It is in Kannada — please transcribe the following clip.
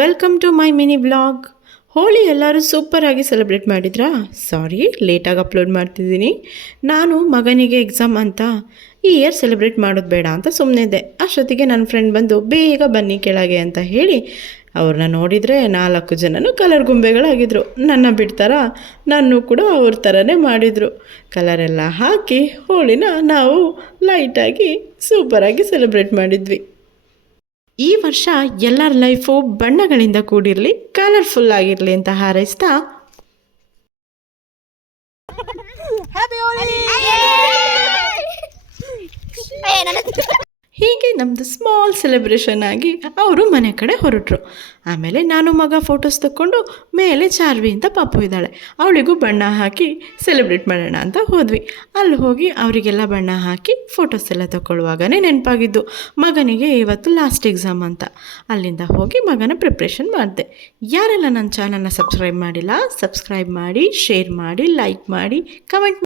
Welcome to my mini blog Holi ಎಲ್ಲರೂ ಸೂಪರಾಗಿ ಸೆಲೆಬ್ರೇಟ್ ಮಾಡಿದ್ರಾ? ಸಾರಿ ಲೇಟಾಗಿ ಅಪ್ಲೋಡ್ ಮಾಡ್ತಿದ್ದೀನಿ. ನಾನು ಮಗನಿಗೆ ಎಕ್ಸಾಮ್ ಅಂತ ಈ ಇಯರ್ ಸೆಲೆಬ್ರೇಟ್ ಮಾಡೋದು ಬೇಡ ಅಂತ ಸುಮ್ಮನೆ ಇದ್ದೆ ಅಷ್ಟೊತ್ತಿಗೆ ನನ್ನ ಫ್ರೆಂಡ್ ಬಂದು, ಬೇಗ ಬನ್ನಿ ಕೆಳಗೆ ಅಂತ ಹೇಳಿ ಅವ್ರನ್ನ ನೋಡಿದರೆ ನಾಲ್ಕು ಜನನೂ ಕಲರ್ ಗೊಂಬೆಗಳಾಗಿದ್ರು. ನನ್ನ ಬಿಡ್ತಾರ? ನಾನು ಕೂಡ ಅವ್ರ ಥರನೇ ಮಾಡಿದರು. ಕಲರೆಲ್ಲ ಹಾಕಿ ಹೋಳಿನ ನಾವು ಲೈಟಾಗಿ ಸೂಪರಾಗಿ ಸೆಲೆಬ್ರೇಟ್ ಮಾಡಿದ್ವಿ. ಈ ವರ್ಷ ಎಲ್ಲರ ಲೈಫು ಬಣ್ಣಗಳಿಂದ ಕೂಡಿರಲಿ ಕಲರ್ಫುಲ್ ಆಗಿರಲಿ ಅಂತ ಹಾರೈಸ್ತಾ ಹೀಗೆ ನಮ್ಮದು ಸ್ಮಾಲ್ ಸೆಲೆಬ್ರೇಷನ್ ಆಗಿ ಅವರು ಮನೆ ಕಡೆ ಹೊರಟರು. ಆಮೇಲೆ ನಾನು ಮಗ ಫೋಟೋಸ್ ತಕ್ಕೊಂಡು ಮೇಲೆ ಚಾರ್ವಿ ಅಂತ ಪಾಪು ಇದ್ದಾಳೆ. ಅವಳಿಗೂ ಬಣ್ಣ ಹಾಕಿ ಸೆಲೆಬ್ರೇಟ್ ಮಾಡೋಣ ಅಂತ ಹೋದ್ವಿ. ಅಲ್ಲಿ ಹೋಗಿ ಅವರಿಗೆಲ್ಲ ಬಣ್ಣ ಹಾಕಿ ಫೋಟೋಸ್ ಎಲ್ಲ ತಗೊಳ್ಳುವಾಗನೇ ನೆನಪಾಗಿದ್ದು, ಮಗನಿಗೆ ಇವತ್ತು ಲಾಸ್ಟ್ ಎಕ್ಸಾಮ್ ಅಂತ. ಅಲ್ಲಿಂದ ಹೋಗಿ ಮಗನ ಪ್ರಿಪ್ರೇಷನ್ ಮಾಡಿದೆ. ಯಾರೆಲ್ಲ ನನ್ನ ಚಾನಲ್ನ ಸಬ್ಸ್ಕ್ರೈಬ್ ಮಾಡಿಲ್ಲ ಸಬ್ಸ್ಕ್ರೈಬ್ ಮಾಡಿ ಶೇರ್ ಮಾಡಿ ಲೈಕ್ ಮಾಡಿ ಕಮೆಂಟ್